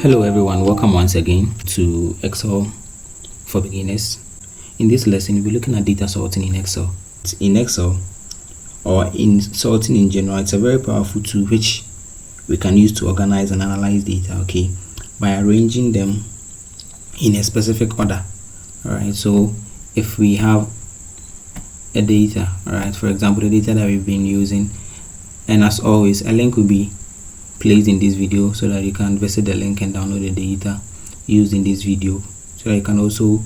Hello everyone, welcome once again to Excel for beginners. In this lesson, we'll be looking at data sorting in Excel. In Excel, or in sorting in general, it's a very powerful tool which we can use to organize and analyze data, okay, by arranging them in a specific order. Alright, so if we have a data, alright, for example, the data that we've been using, and as always, a link will be placed in this video so that you can visit the link and download the data used in this video so that you can also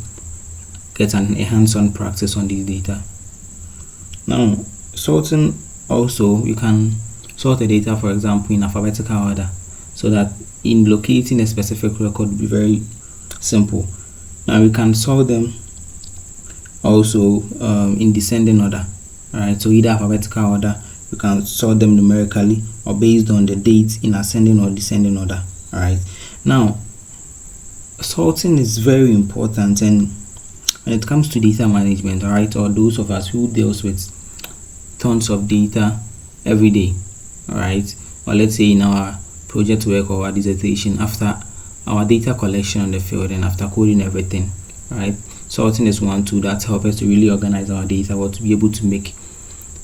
get a hands-on practice on this data. Now, sorting also, you can sort the data, for example, in alphabetical order so that in locating a specific record will be very simple. Now, we can sort them also in descending order. Alright, so either alphabetical order, you can sort them numerically or based on the dates in ascending or descending order. Alright, now sorting is very important, and when it comes to data management, alright, or those of us who deals with tons of data every day, alright, or let's say in our project work or our dissertation, after our data collection on the field and after coding everything, right, sorting is one tool that helps us to really organize our data or to be able to make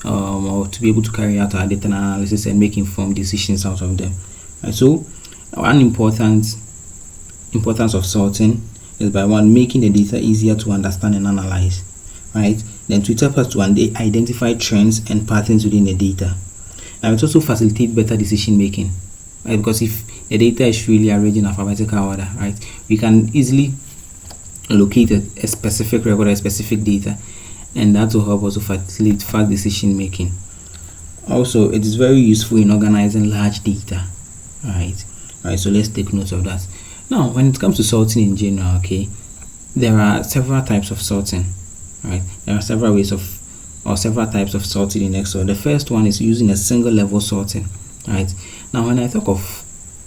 or to be able to carry out our data analysis and make informed decisions out of them. Right, so one importance of sorting is by one, making the data easier to understand and analyze, right? Then to help us to identify trends and patterns within the data. And it also facilitates better decision making, right? Because if the data is really arranged in alphabetical order, right, we can easily locate a specific record or a specific data, and that will help also facilitate fast decision making. Also, it is very useful in organizing large data, right? So let's take note of that. Now, when it comes to sorting in general, okay, there are several types of sorting, right? There are several ways of or several types of sorting in Excel. The first one is using a single level sorting, right? Now, when I talk of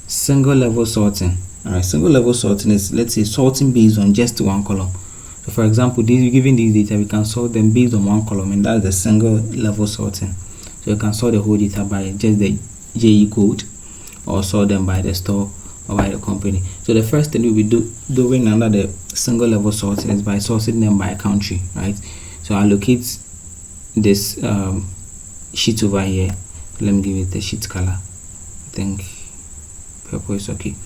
single level sorting, alright, single level sorting is, let's say, sorting based on just one column. So for example, given these data, we can sort them based on one column, and that's the single level sorting. So you can sort the whole data by just the JE code, or sort them by the store or by the company. So the first thing we'll be doing under the single level sorting is by sorting them by country, right? So I'll locate this sheet over here. Let me give it the sheet color. I think purple is okay.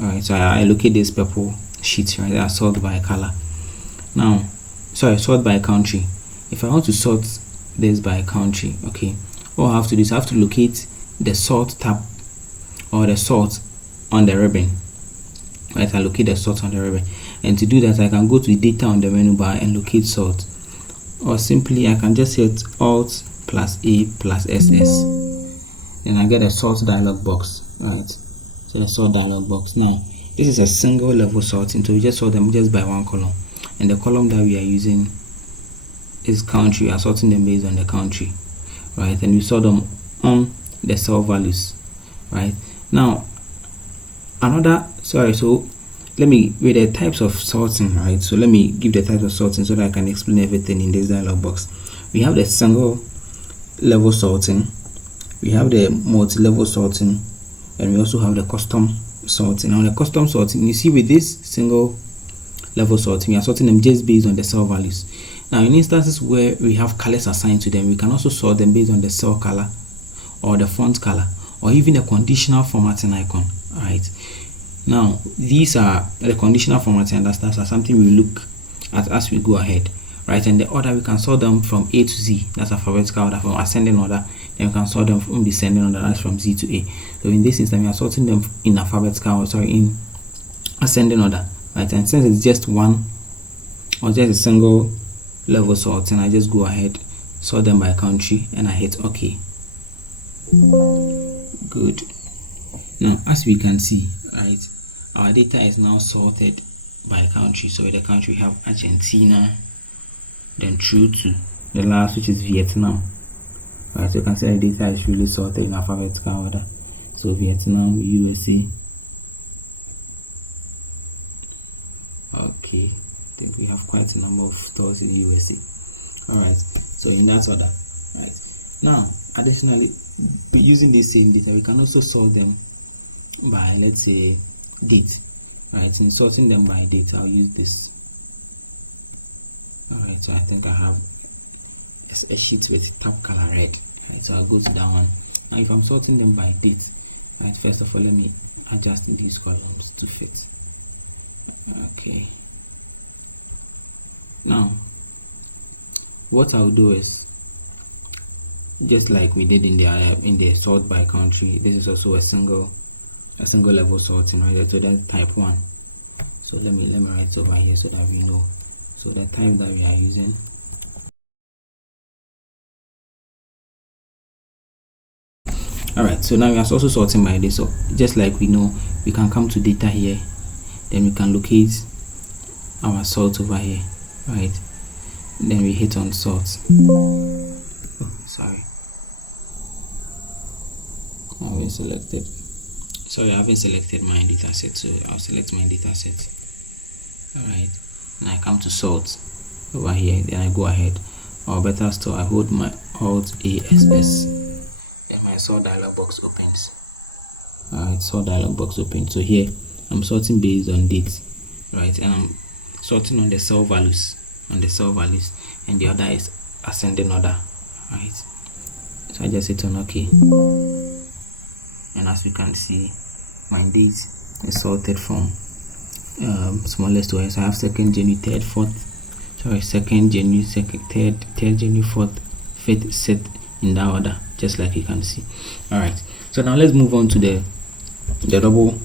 Alright, so I locate this purple sheet, right? I sort by color. Now, sort by country. If I want to sort this by country, okay, all I have to do is I have to locate the sort tab or the sort on the ribbon. Right, I locate the sort on the ribbon, and to do that, I can go to the data on the menu bar and locate sort, or simply I can just hit Alt plus A plus SS, and I get a sort dialog box, right? So the sort dialog box. Now, this is a single level sorting, so we just sort them just by one column. And the column that we are using is country. We are sorting them based on the country, right? And we sort them on the cell values, right? Now, so let me, with the types of sorting, right? So let me give the types of sorting so that I can explain everything in this dialog box. We have the single level sorting, we have the multi-level sorting, and we also have the custom sorting. Now, the custom sorting, you see, with this single level sorting, we are sorting them just based on the cell values. Now, in instances where we have colors assigned to them, we can also sort them based on the cell color or the font color or even a conditional formatting icon. Alright, now these are the conditional formatting, and that's something we look at as we go ahead, right? And the order, we can sort them from A to Z, that's alphabetical order, from ascending order. Then we can sort them from descending order, that's from Z to A. So in this instance, we are sorting them in in ascending order. Right, and since it's just one or just a single level sorting, I just go ahead, sort them by country, and I hit OK. Good. Now, as we can see, right, our data is now sorted by country. So in the country, we have Argentina, then through to the last, which is Vietnam. Right, so you can see the data is really sorted in alphabetical order. So Vietnam, USA. Okay, I think we have quite a number of stores in the USA. Alright, so in that order, right? Now, additionally, using this same data, we can also sort them by, let's say, date. Right, in sorting them by date, I'll use this. Alright, so I think I have a sheet with top color red. Right, so I'll go to that one. Now if I'm sorting them by date, right, first of all let me adjust these columns to fit. Okay, now what I'll do is, just like we did in the sort by country, this is also a single level sorting, right? So that's type 1. So let me write over here so that we know. So the type that we are using, alright, so now we are also sorting by this. So just like we know, we can come to data here, then we can locate our sort over here, right? Then we hit on sort. Oh, sorry, I haven't selected. Sorry, I haven't selected my data set, so I'll select my data set. Alright, and I come to sort over here, then I go ahead, or better still, I hold my Alt ASS, then my sort dialog box opens. Alright, sort dialog box open. So here I'm sorting based on date, right? And I'm sorting on the cell values, and the other is ascending order, right? So I just hit on OK, and as you can see, my date is sorted from smallest to highest. I have second January, third, fourth, sorry, second January, second, third January, fourth, fifth, set in that order, just like you can see. Alright, so now let's move on to the double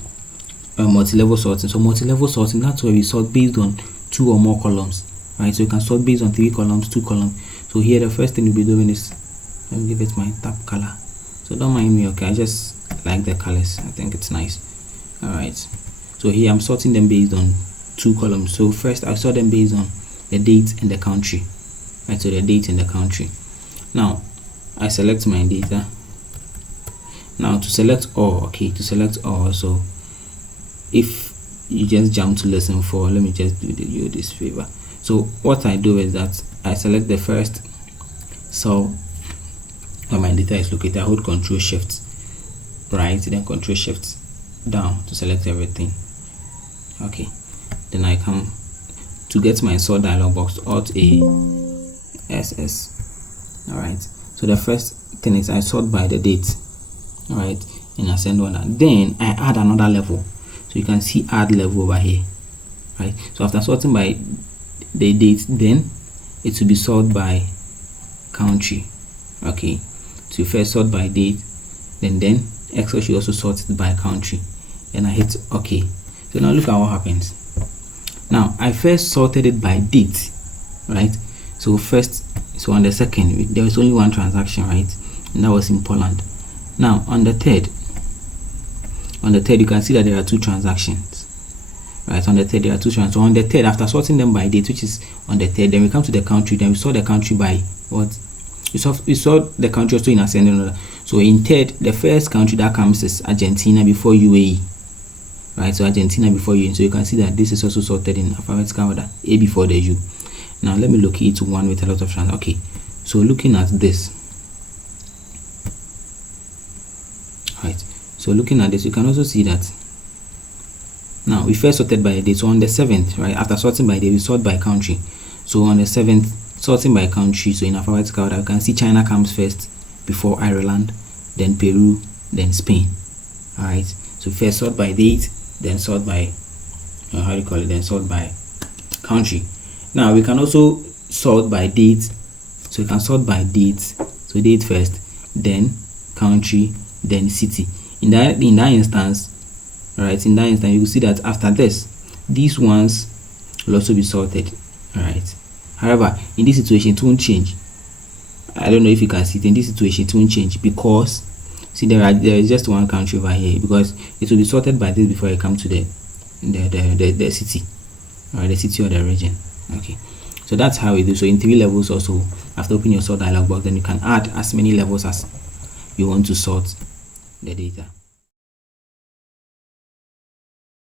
multi-level sorting. So multi-level sorting, that's where we sort based on 2 or more columns, right? So you can sort based on 3 columns, 2 columns. So here the first thing we'll be doing is, let me give it my top color. So don't mind me, okay? I just like the colors, I think it's nice. Alright, so here I'm sorting them based on 2 columns. So first I sort them based on the date and the country, right? So the date and the country. Now I select my data. Now to select all, okay, to select all, so if you just jump to lesson 4, let me just do you this favor. So what I do is that I select the first cell where my data is located. I hold Control Shift right, then Control Shift down to select everything. Okay, then I come to get my sort dialog box, Alt A SS. Alright, so the first thing is I sort by the date, alright, in ascend order. Then I add another level, so you can see add level over here, right? So after sorting by the date, then it will be sorted by country. Okay, so first sort by date, then Excel should also sort it by country, and I hit OK. So now look at what happens. Now I first sorted it by date, right? So on the second, there was only one transaction, right? And that was in Poland. Now on the third, you can see that there are 2 transactions, right? On the third there are 2 transactions. So on the third, after sorting them by date, which is on the third, then we come to the country. Then we sort the country by what? We sort the country also in ascending order. So in third, the first country that comes is Argentina before UAE, right? So Argentina before UAE. So you can see that this is also sorted in alphabetical order, A before the U. Now let me locate one with a lot of transactions. Okay, so looking at this, right? So looking at this, you can also see that now we first sorted by date. So on the 7th, right, after sorting by date, we sort by country. So on the 7th, sorting by country, so in alphabetical order, you can see China comes first before Ireland, then Peru, then Spain. Alright, so first sort by date, then sort by then sort by country. Now we can also sort by date, so you can sort by date, so date first, then country, then city. In that instance, right, in that instance you will see that after this, these ones will also be sorted. Alright, however, in this situation it won't change. I don't know if you can see it. In this situation it won't change because see there is just one country over here, because it will be sorted by this before I come to the city, or the city or the region. Okay, so that's how we do. So in 3 levels also, after opening your sort dialog box, then you can add as many levels as you want to sort the data.